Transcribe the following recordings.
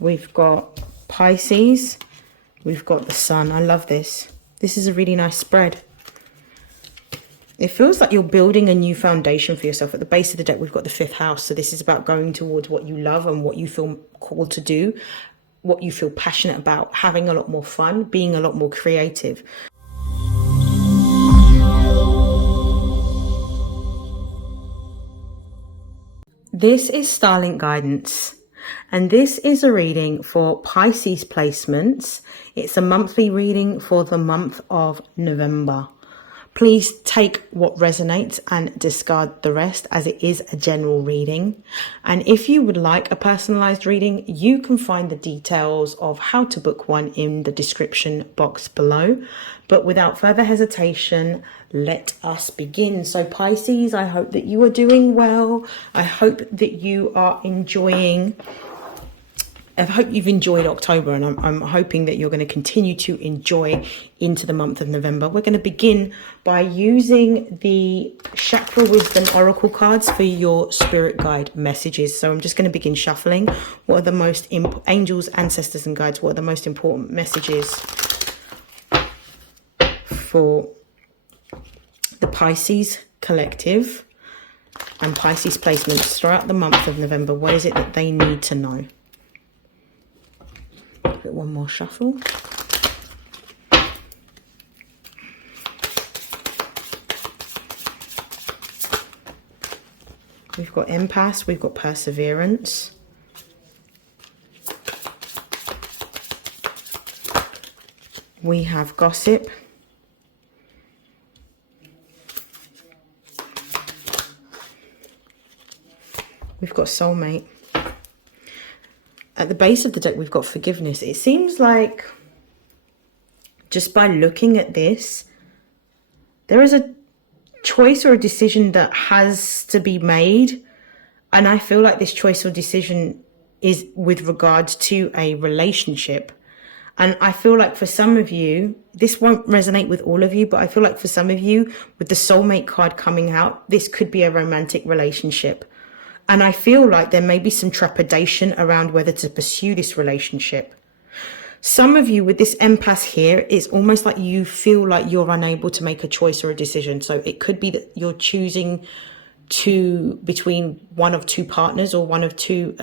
We've got Pisces. We've got the Sun. I love this. This is a really nice spread. It feels like you're building a new foundation for yourself. At the base of the deck, we've got the 5th house. So this is about going towards what you love and what you feel called to do, what you feel passionate about, having a lot more fun, being a lot more creative. This is StarLink guidance, and this is a reading for Pisces placements. It's a monthly reading for the month of November. Please take what resonates and discard the rest, as it is a general reading. And if you would like a personalized reading, you can find the details of how to book one in the description box below. But without further hesitation, let us begin. So Pisces, I hope that you are doing well. I hope that you are enjoying. I hope you've enjoyed October, and I'm hoping that you're going to continue to enjoy into the month of November. We're going to begin by using the Chakra Wisdom Oracle cards for your spirit guide messages. So I'm just going to begin shuffling. What are the most angels, ancestors, and guides? What are the most important messages for the Pisces collective and Pisces placements throughout the month of November? What is it that they need to know? One more shuffle. We've got empath, we've got perseverance. We have gossip. We've got soulmate. At the base of the deck, we've got forgiveness. It seems like just by looking at this, there is a choice or a decision that has to be made. And I feel like this choice or decision is with regards to a relationship. And I feel like for some of you, this won't resonate with all of you, but I feel like for some of you, with the soulmate card coming out, this could be a romantic relationship. And I feel like there may be some trepidation around whether to pursue this relationship. Some of you with this empath here, it's almost like you feel like you're unable to make a choice or a decision. So it could be that you're choosing between one of two partners or one of two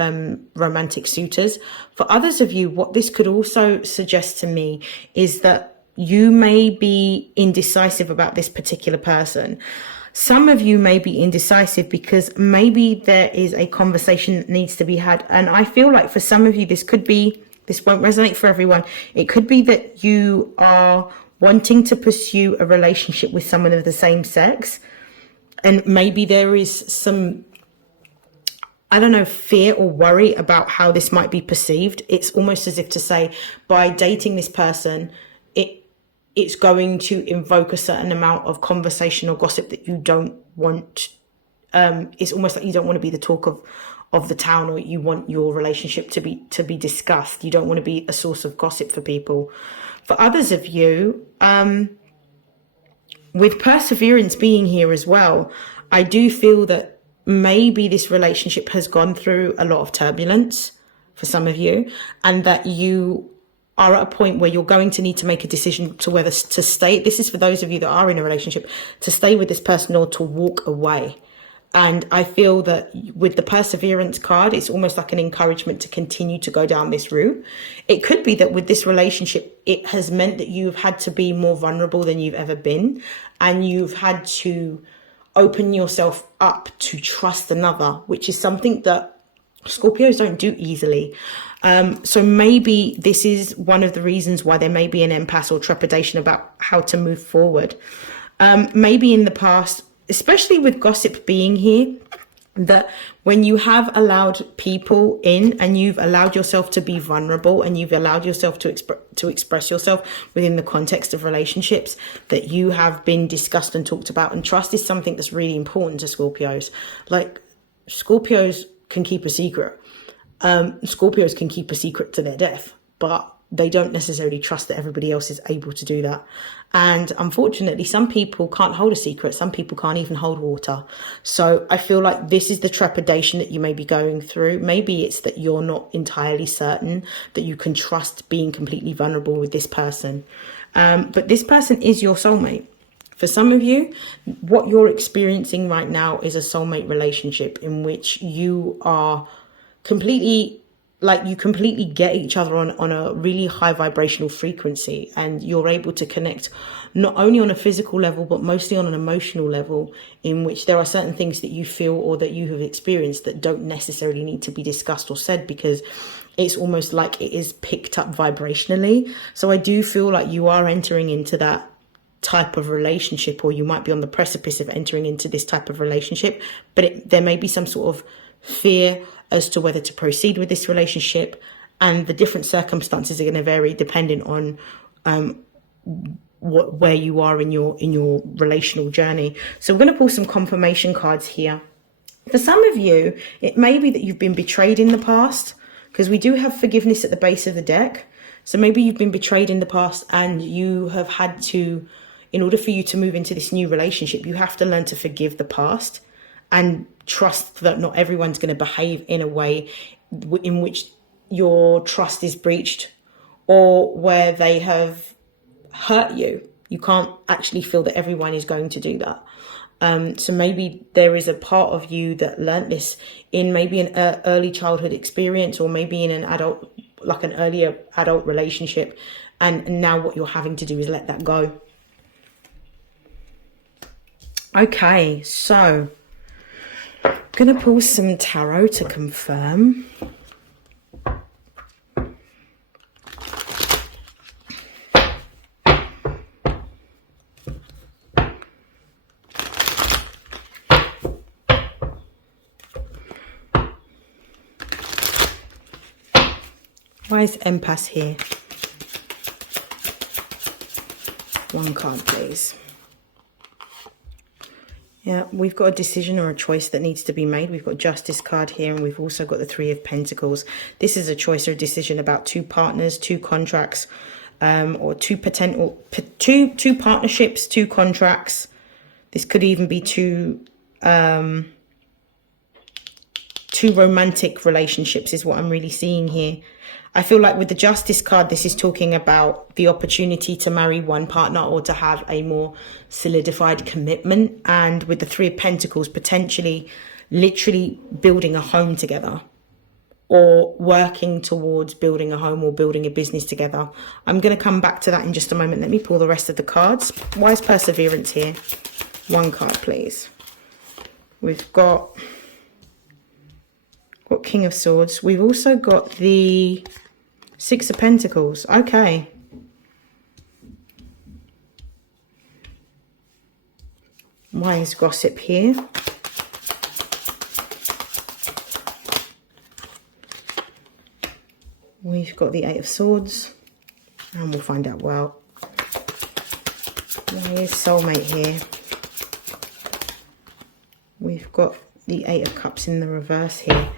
romantic suitors. For others of you, what this could also suggest to me is that you may be indecisive about this particular person. Some of you may be indecisive because maybe there is a conversation that needs to be had. And I feel like for some of you, this won't resonate for everyone. It could be that you are wanting to pursue a relationship with someone of the same sex. And maybe there is some, I don't know, fear or worry about how this might be perceived. It's almost as if to say, by dating this person, it's going to invoke a certain amount of conversation or gossip that you don't want. It's almost like you don't want to be the talk of the town, or you want your relationship to be discussed. You don't want to be a source of gossip for people. For others of you, with perseverance being here as well, I do feel that maybe this relationship has gone through a lot of turbulence for some of you, and that you are at a point where you're going to need to make a decision to whether to stay. This is for those of you that are in a relationship, to stay with this person or to walk away. And I feel that with the perseverance card, it's almost like an encouragement to continue to go down this route. It could be that with this relationship, it has meant that you've had to be more vulnerable than you've ever been. And you've had to open yourself up to trust another, which is something that Scorpios don't do easily. So maybe this is one of the reasons why there may be an impasse or trepidation about how to move forward. Maybe in the past, especially with gossip being here, that when you have allowed people in and you've allowed yourself to be vulnerable and you've allowed yourself to express yourself within the context of relationships, that you have been discussed and talked about. And trust is something that's really important to Scorpios. Like, Scorpios can keep a secret. Scorpios can keep a secret to their death, but they don't necessarily trust that everybody else is able to do that. And unfortunately, some people can't hold a secret. Some people can't even hold water. So I feel like this is the trepidation that you may be going through. Maybe it's that you're not entirely certain that you can trust being completely vulnerable with this person. But this person is your soulmate. For some of you, what you're experiencing right now is a soulmate relationship in which you are completely, like, you completely get each other on a really high vibrational frequency, and you're able to connect not only on a physical level, but mostly on an emotional level, in which there are certain things that you feel or that you have experienced that don't necessarily need to be discussed or said, because it's almost like it is picked up vibrationally. So I do feel like you are entering into that type of relationship, or you might be on the precipice of entering into this type of relationship, but there may be some sort of fear as to whether to proceed with this relationship, and the different circumstances are going to vary depending on where you are in your relational journey. So we're going to pull some confirmation cards here. For some of you, it may be that you've been betrayed in the past, because we do have forgiveness at the base of the deck. So maybe you've been betrayed in the past, and you have had to, in order for you to move into this new relationship, you have to learn to forgive the past and trust that not everyone's going to behave in a way in which your trust is breached, or where they have hurt you. You can't actually feel that everyone is going to do that. So maybe there is a part of you that learned this in maybe an early childhood experience, or maybe in an adult, like an earlier adult relationship. And now what you're having to do is let that go. Okay, so I'm going to pull some tarot to confirm. Why is Empath here? One card, please. Yeah, we've got a decision or a choice that needs to be made. We've got Justice card here, and we've also got the Three of Pentacles. This is a choice or a decision about two partners, two contracts, or two partnerships, two contracts. This could even be two romantic relationships is what I'm really seeing here. I feel like with the Justice card, this is talking about the opportunity to marry one partner or to have a more solidified commitment. And with the Three of Pentacles, potentially literally building a home together, or working towards building a home or building a business together. I'm going to come back to that in just a moment. Let me pull the rest of the cards. Why is Perseverance here? One card, please. We've got King of Swords. We've also got the Six of Pentacles. Okay. Why is Gossip here? We've got the Eight of Swords. And we'll find out well. Why is Soulmate here? We've got the Eight of Cups in the reverse here.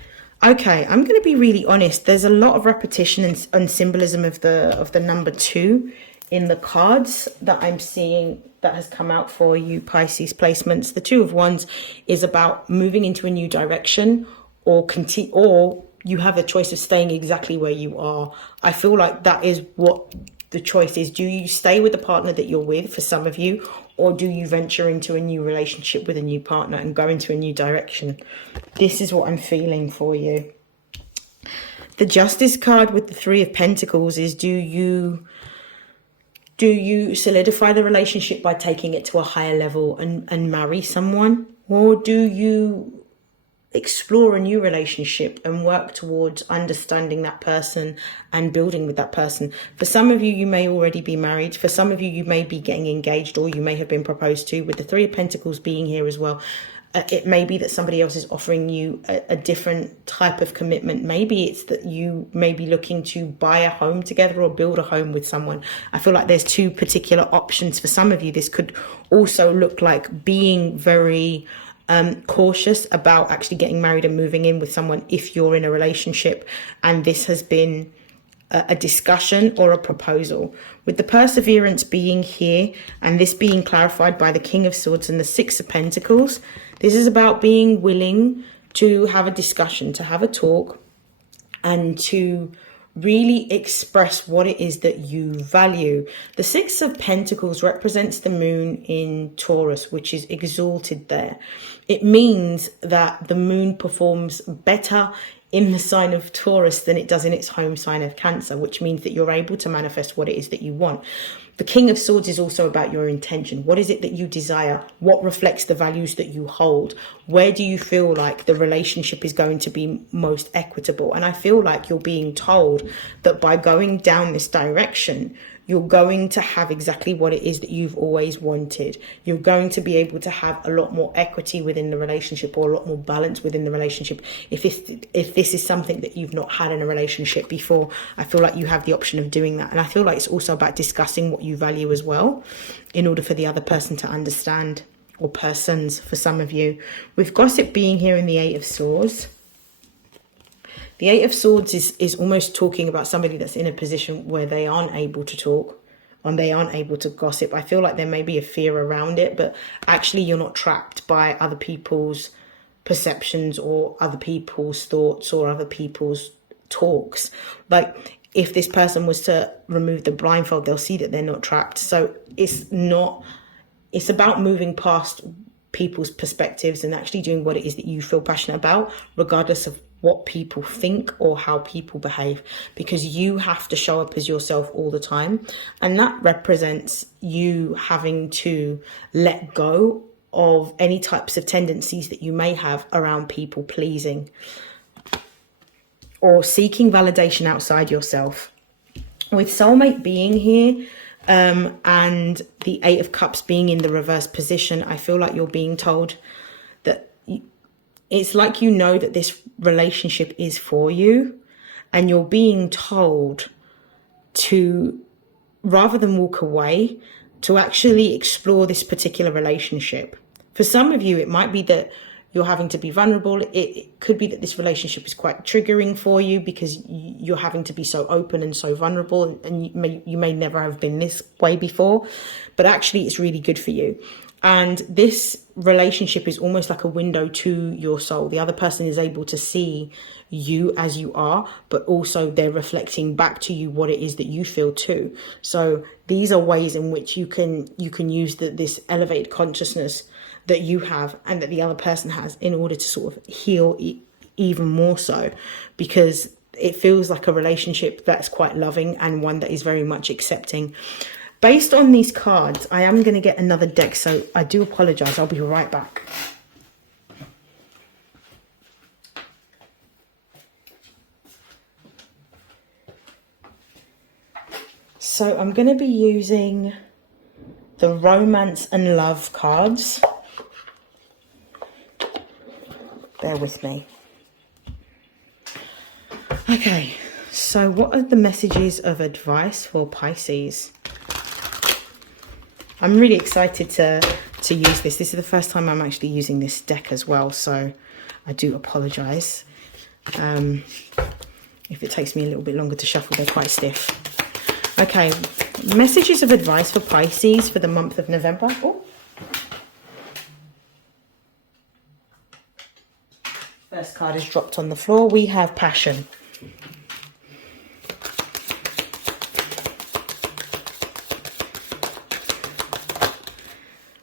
Okay, I'm going to be really honest. There's a lot of repetition and symbolism of the number 2 in the cards that I'm seeing that has come out for you, Pisces placements. The Two of Wands is about moving into a new direction, or you have a choice of staying exactly where you are. I feel like that is what the choice is. Do you stay with the partner that you're with, for some of you, or do you venture into a new relationship with a new partner and go into a new direction? This is what I'm feeling for you. The Justice card with the Three of Pentacles is, do you solidify the relationship by taking it to a higher level and marry someone? Or do you explore a new relationship and work towards understanding that person and building with that person? For some of you, you may already be married. For some of you, you may be getting engaged, or you may have been proposed to. With the Three of Pentacles being here as well, it may be that somebody else is offering you a different type of commitment. Maybe it's that you may be looking to buy a home together or build a home with someone. I feel like there's two particular options for some of you. This could also look like being very cautious about actually getting married and moving in with someone if you're in a relationship, and this has been a discussion or a proposal. With the perseverance being here and this being clarified by the King of Swords and the Six of Pentacles, this is about being willing to have a discussion, to have a talk, and to really express what it is that you value. The Six of Pentacles represents the moon in Taurus, which is exalted there. It means that the moon performs better in the sign of Taurus than it does in its home sign of Cancer, which means that you're able to manifest what it is that you want. The King of Swords is also about your intention. What is it that you desire? What reflects the values that you hold? Where do you feel like the relationship is going to be most equitable? And I feel like you're being told that by going down this direction, you're going to have exactly what it is that you've always wanted. You're going to be able to have a lot more equity within the relationship, or a lot more balance within the relationship. If this is something that you've not had in a relationship before, I feel like you have the option of doing that. And I feel like it's also about discussing what you value as well, in order for the other person to understand, or persons for some of you. With gossip being here in the Eight of Swords, the Eight of Swords is almost talking about somebody that's in a position where they aren't able to talk and they aren't able to gossip. I feel like there may be a fear around it, but actually you're not trapped by other people's perceptions or other people's thoughts or other people's talks. Like, if this person was to remove the blindfold, they'll see that they're not trapped. So it's about moving past people's perspectives and actually doing what it is that you feel passionate about, regardless of what people think or how people behave, because you have to show up as yourself all the time. And that represents you having to let go of any types of tendencies that you may have around people pleasing or seeking validation outside yourself. With soulmate being here, and the Eight of Cups being in the reverse position, I feel like you're being told that it's like you know that this relationship is for you, and you're being told to, rather than walk away, to actually explore this particular relationship. For some of you, it might be that you're having to be vulnerable. It could be that this relationship is quite triggering for you because you're having to be so open and so vulnerable, and you may never have been this way before, but actually it's really good for you. And this relationship is almost like a window to your soul. The other person is able to see you as you are, but also they're reflecting back to you what it is that you feel too. So these are ways in which you can use this elevated consciousness that you have and that the other person has in order to sort of heal even more so, because it feels like a relationship that's quite loving and one that is very much accepting. Based on these cards, I am going to get another deck, so I do apologize. I'll be right back. So I'm going to be using the Romance and Love cards. Bear with me. Okay, so what are the messages of advice for Pisces? I'm really excited to use this. This is the first time I'm actually using this deck as well, so I do apologise. If it takes me a little bit longer to shuffle, they're quite stiff. Okay, messages of advice for Pisces for the month of November. Oh. First card is dropped on the floor. We have passion.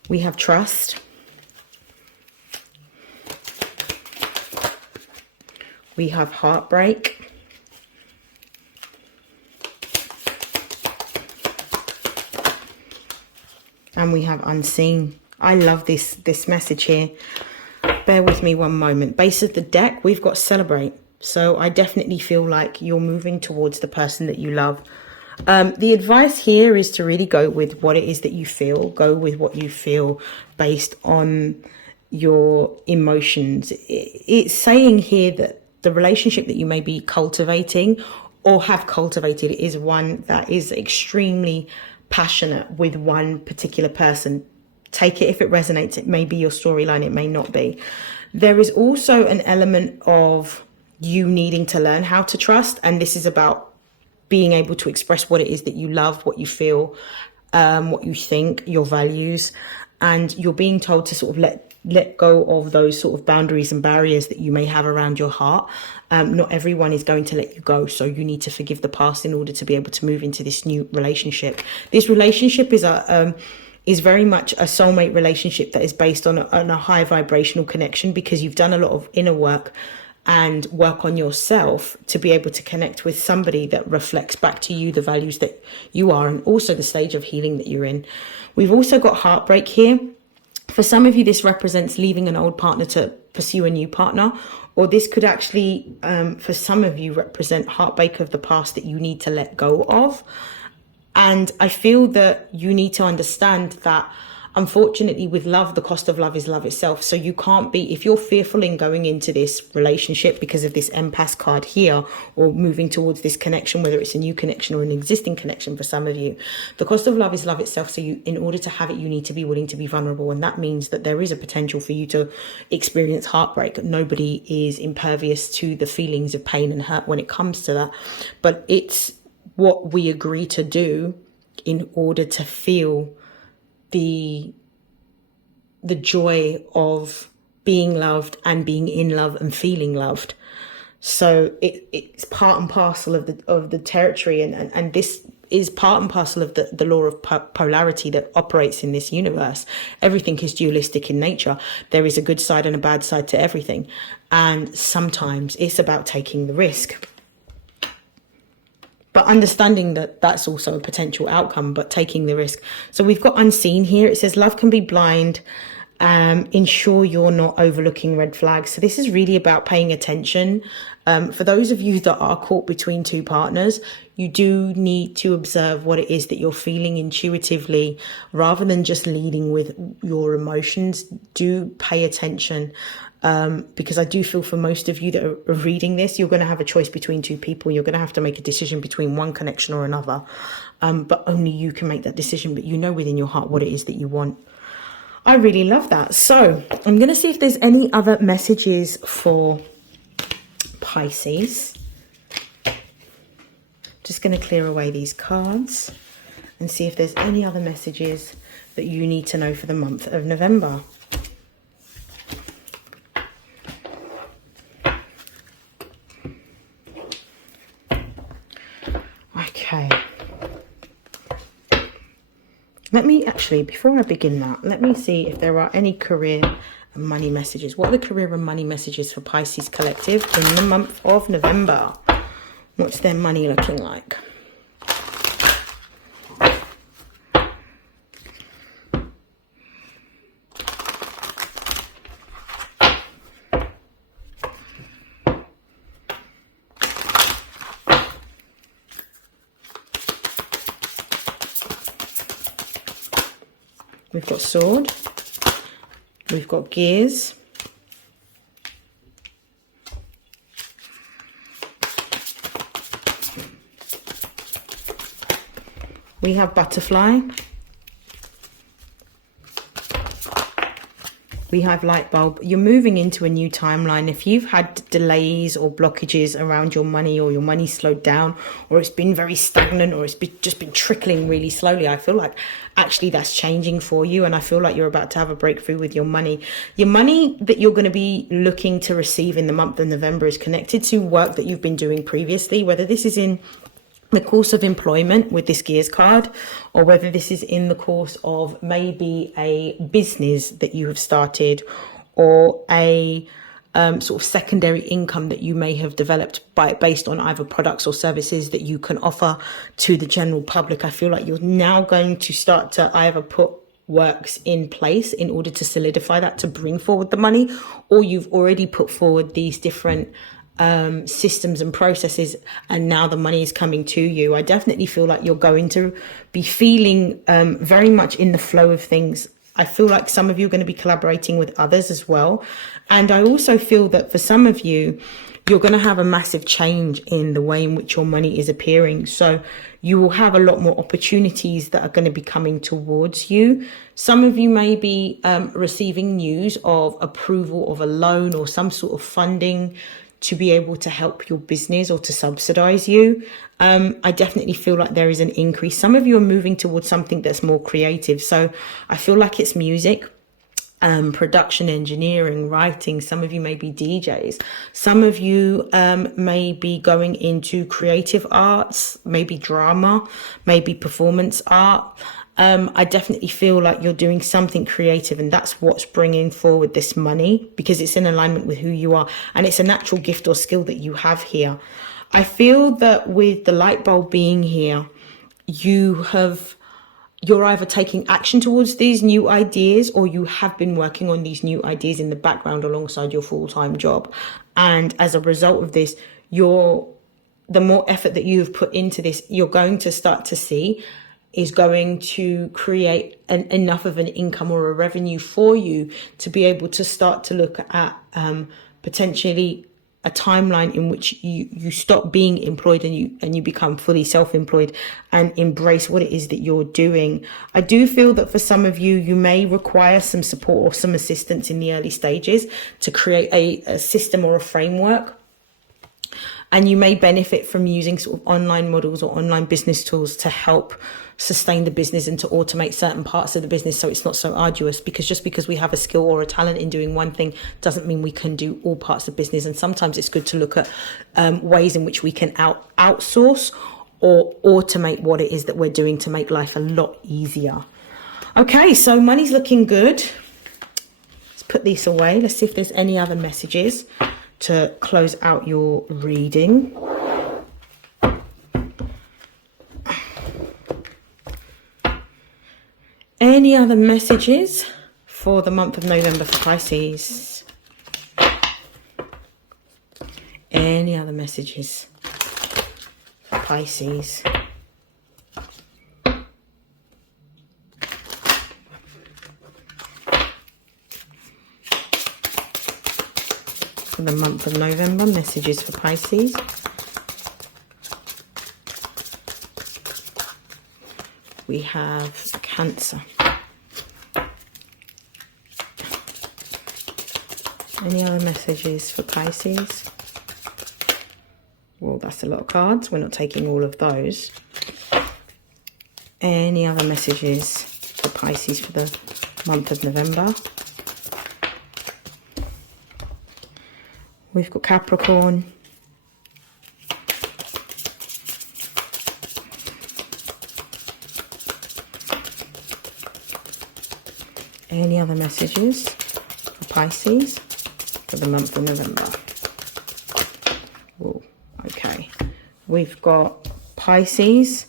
We have trust. We have heartbreak. And we have unseen. I love this message here. Bear with me one moment. Base of the deck, we've got celebrate. So I definitely feel like you're moving towards the person that you love. The advice here is to really go with what it is that you feel. Go with what you feel based on your emotions. It's saying here that the relationship that you may be cultivating or have cultivated is one that is extremely passionate with one particular person. Take it if it resonates. It may be your storyline, it may not be. There is also an element of you needing to learn how to trust, and this is about being able to express what it is that you love, what you feel, what you think, your values, and you're being told to sort of let go of those sort of boundaries and barriers that you may have around your heart. Not everyone is going to let you go, so you need to forgive the past in order to be able to move into this new relationship. This relationship is very much a soulmate relationship that is based on a high vibrational connection, because you've done a lot of inner work and work on yourself to be able to connect with somebody that reflects back to you the values that you are, and also the stage of healing that you're in. We've also got heartbreak here. For some of you, this represents leaving an old partner to pursue a new partner, or this could actually, for some of you, represent heartbreak of the past that you need to let go of. And I feel that you need to understand that, unfortunately, with love, the cost of love is love itself. So you can't be, if you're fearful in going into this relationship because of this empath card here, or moving towards this connection, whether it's a new connection or an existing connection for some of you, the cost of love is love itself. So you, in order to have it, you need to be willing to be vulnerable. And that means that there is a potential for you to experience heartbreak. Nobody is impervious to the feelings of pain and hurt when it comes to that. But it's what we agree to do in order to feel the joy of being loved and being in love and feeling loved. So it's part and parcel of the territory, and this is part and parcel of the law of polarity that operates in this universe. Everything is dualistic in nature. There is a good side and a bad side to everything, and sometimes it's about taking the risk. But understanding that that's also a potential outcome, but taking the risk. So we've got unseen here. It says love can be blind. Ensure you're not overlooking red flags. So this is really about paying attention. For those of you that are caught between two partners, you do need to observe what it is that you're feeling intuitively, rather than just leading with your emotions. Do pay attention. Because I do feel for most of you that are reading this, you're going to have a choice between two people. You're going to have to make a decision between one connection or another. But only you can make that decision. But you know within your heart what it is that you want. I really love that. So I'm going to see if there's any other messages for Pisces. Just going to clear away these cards and see if there's any other messages that you need to know for the month of November. Okay. Let me actually, before I begin that, let me see if there are any career and money messages. What are the career and money messages for Pisces Collective in the month of November? What's their money looking like? We've got sword, we've got gears, we have butterfly, we have light bulb. You're moving into a new timeline. If you've had delays or blockages around your money, or your money slowed down, or it's been very stagnant, or it's just been trickling really slowly, I feel like actually that's changing for you. And I feel like you're about to have a breakthrough with your money. Your money that you're going to be looking to receive in the month of November is connected to work that you've been doing previously, whether this is in the course of employment with this gears card, or whether this is in the course of maybe a business that you have started, or a sort of secondary income that you may have developed based on either products or services that you can offer to the general public. I feel like you're now going to start to either put works in place in order to solidify that, to bring forward the money, or you've already put forward these different systems and processes, and now the money is coming to you. I definitely feel like you're going to be feeling very much in the flow of things. I feel like some of you are going to be collaborating with others as well. And I also feel that for some of you, you're going to have a massive change in the way in which your money is appearing. So you will have a lot more opportunities that are going to be coming towards you. Some of you may be receiving news of approval of a loan or some sort of funding to be able to help your business or to subsidize you. I definitely feel like there is an increase. Some of you are moving towards something that's more creative. So I feel like it's music, production, engineering, writing. Some of you may be DJs. Some of you may be going into creative arts, maybe drama, maybe performance art. I definitely feel like you're doing something creative, and that's what's bringing forward this money, because it's in alignment with who you are, and it's a natural gift or skill that you have here. I feel that with the light bulb being here, you're either taking action towards these new ideas, or you have been working on these new ideas in the background alongside your full-time job. And as a result of this, the more effort that you've put into this, you're going to start to see is going to create enough of an income or a revenue for you to be able to start to look at potentially a timeline in which you stop being employed and you become fully self-employed and embrace what it is that you're doing. I do feel that for some of you, you may require some support or some assistance in the early stages to create a system or a framework. And you may benefit from using sort of online models or online business tools to help sustain the business and to automate certain parts of the business so it's not so arduous. Because just because we have a skill or a talent in doing one thing doesn't mean we can do all parts of business. And sometimes it's good to look at ways in which we can outsource or automate what it is that we're doing to make life a lot easier. Okay, so money's looking good. Let's put these away. Let's see if there's any other messages to close out your reading. Any other messages for the month of November for Pisces? Any other messages for Pisces? For the month of November, messages for Pisces. We have Cancer. Any other messages for Pisces? Well, that's a lot of cards. We're not taking all of those. Any other messages for Pisces for the month of November? We've got Capricorn. Any other messages for Pisces for the month of November? Whoa, okay. We've got Pisces.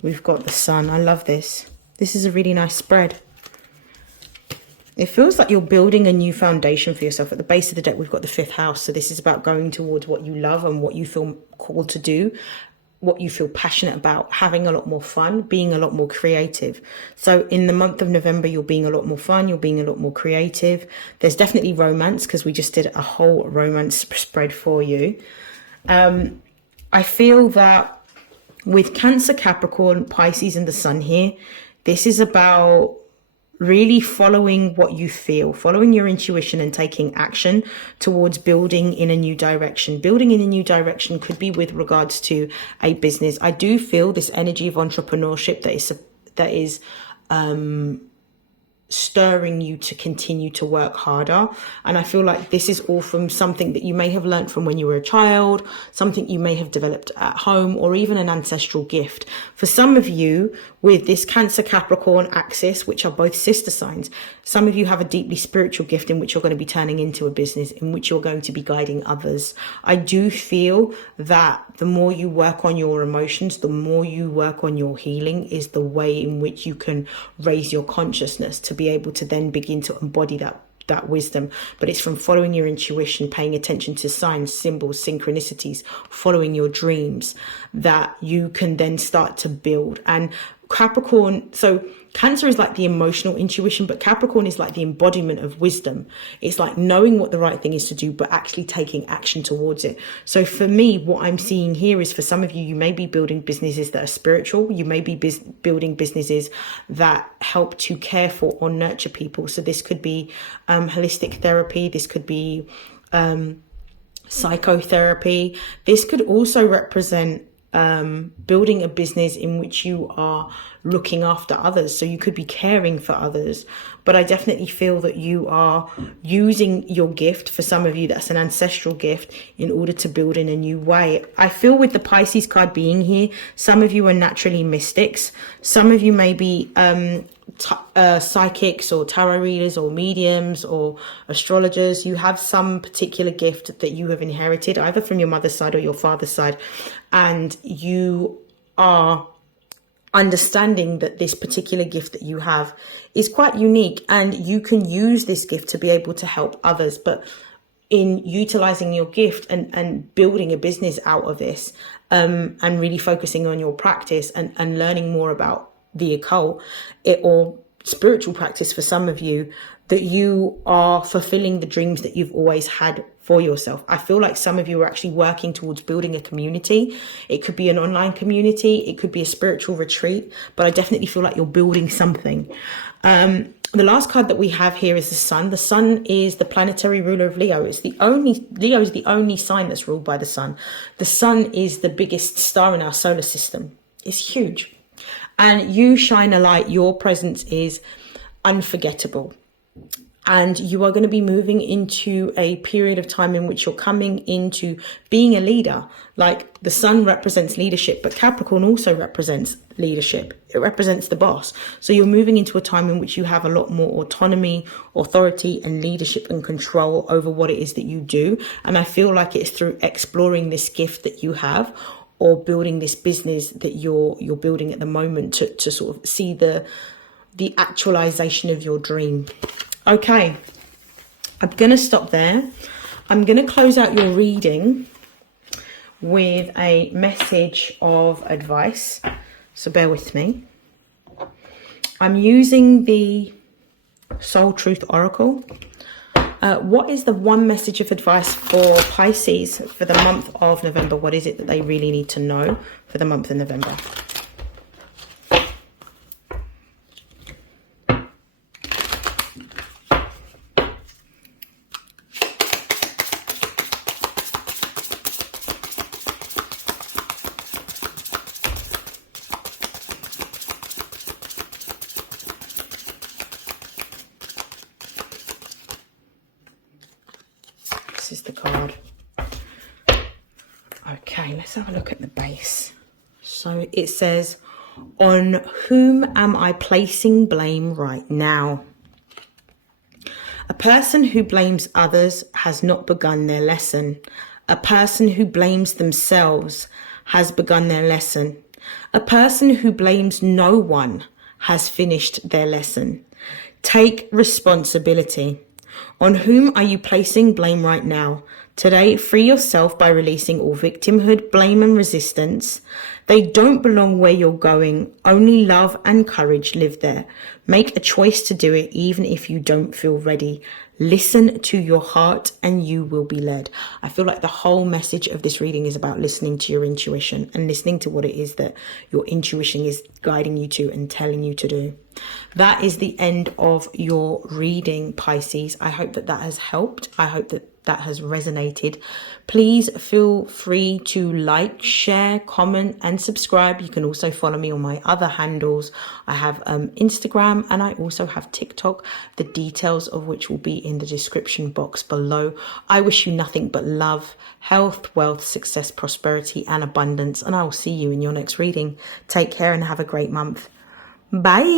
We've got the Sun. I love this. This is a really nice spread. It feels like you're building a new foundation for yourself. At the base of the deck, we've got the 5th house. So this is about going towards what you love and what you feel called to do, what you feel passionate about, having a lot more fun, being a lot more creative. So in the month of November, you're being a lot more fun. You're being a lot more creative. There's definitely romance because we just did a whole romance spread for you. I feel that with Cancer, Capricorn, Pisces and the Sun here, this is about really following what you feel, following your intuition and taking action towards building in a new direction. Building in a new direction could be with regards to a business. I do feel this energy of entrepreneurship that is stirring you to continue to work harder. And I feel like this is all from something that you may have learned from when you were a child, something you may have developed at home, or even an ancestral gift. For some of you, with this Cancer Capricorn axis, which are both sister signs, some of you have a deeply spiritual gift in which you're going to be turning into a business, in which you're going to be guiding others. I do feel that the more you work on your emotions, the more you work on your healing, is the way in which you can raise your consciousness to be able to then begin to embody that wisdom. But it's from following your intuition, paying attention to signs, symbols, synchronicities, following your dreams, that you can then start to build. And Capricorn, so Cancer is like the emotional intuition, but Capricorn is like the embodiment of wisdom. It's like knowing what the right thing is to do, but actually taking action towards it. So for me, what I'm seeing here is, for some of you, you may be building businesses that are spiritual. You may be building businesses that help to care for or nurture people. So this could be holistic therapy. This could be psychotherapy. This could also represent building a business in which you are looking after others. So you could be caring for others, but I definitely feel that you are using your gift. For some of you, that's an ancestral gift, in order to build in a new way. I feel with the Pisces card being here, some of you are naturally mystics. Some of you may be psychics or tarot readers or mediums or astrologers. You have some particular gift that you have inherited either from your mother's side or your father's side, and you are understanding that this particular gift that you have is quite unique, and you can use this gift to be able to help others. But in utilizing your gift and building a business out of this, and really focusing on your practice and learning more about the occult, or spiritual practice for some of you, that you are fulfilling the dreams that you've always had for yourself. I feel like some of you are actually working towards building a community. It could be an online community, it could be a spiritual retreat, but I definitely feel like you're building something. The last card that we have here is the Sun. The Sun is the planetary ruler of Leo. Leo is the only sign that's ruled by the Sun. The Sun is the biggest star in our solar system. It's huge. And you shine a light. Your presence is unforgettable. And you are going to be moving into a period of time in which you're coming into being a leader. Like, the Sun represents leadership, but Capricorn also represents leadership. It represents the boss. So you're moving into a time in which you have a lot more autonomy, authority, and leadership and control over what it is that you do. And I feel like it's through exploring this gift that you have, or building this business that you're building at the moment, to sort of see the actualization of your dream. Okay, I'm going to stop there. I'm going to close out your reading with a message of advice. So bear with me. I'm using the Soul Truth Oracle. What is the one message of advice for Pisces for the month of November? What is it that they really need to know for the month of November? This is the card. Okay, let's have a look at the base. So it says, on whom am I placing blame right now? A person who blames others has not begun their lesson. A person who blames themselves has begun their lesson. A person who blames no one has finished their lesson. Take responsibility. On whom are you placing blame right now? Today, free yourself by releasing all victimhood, blame, and resistance. They don't belong where you're going. Only love and courage live there. Make a choice to do it, even if you don't feel ready. Listen to your heart and you will be led. I feel like the whole message of this reading is about listening to your intuition and listening to what it is that your intuition is guiding you to and telling you to do. That is the end of your reading, Pisces. I hope that that has helped. I hope that that has resonated. Please feel free to like, share, comment, and subscribe. You can also follow me on my other handles. I have Instagram and I also have TikTok, the details of which will be in the description box below. I wish you nothing but love, health, wealth, success, prosperity, and abundance. And I will see you in your next reading. Take care and have a great month. Bye.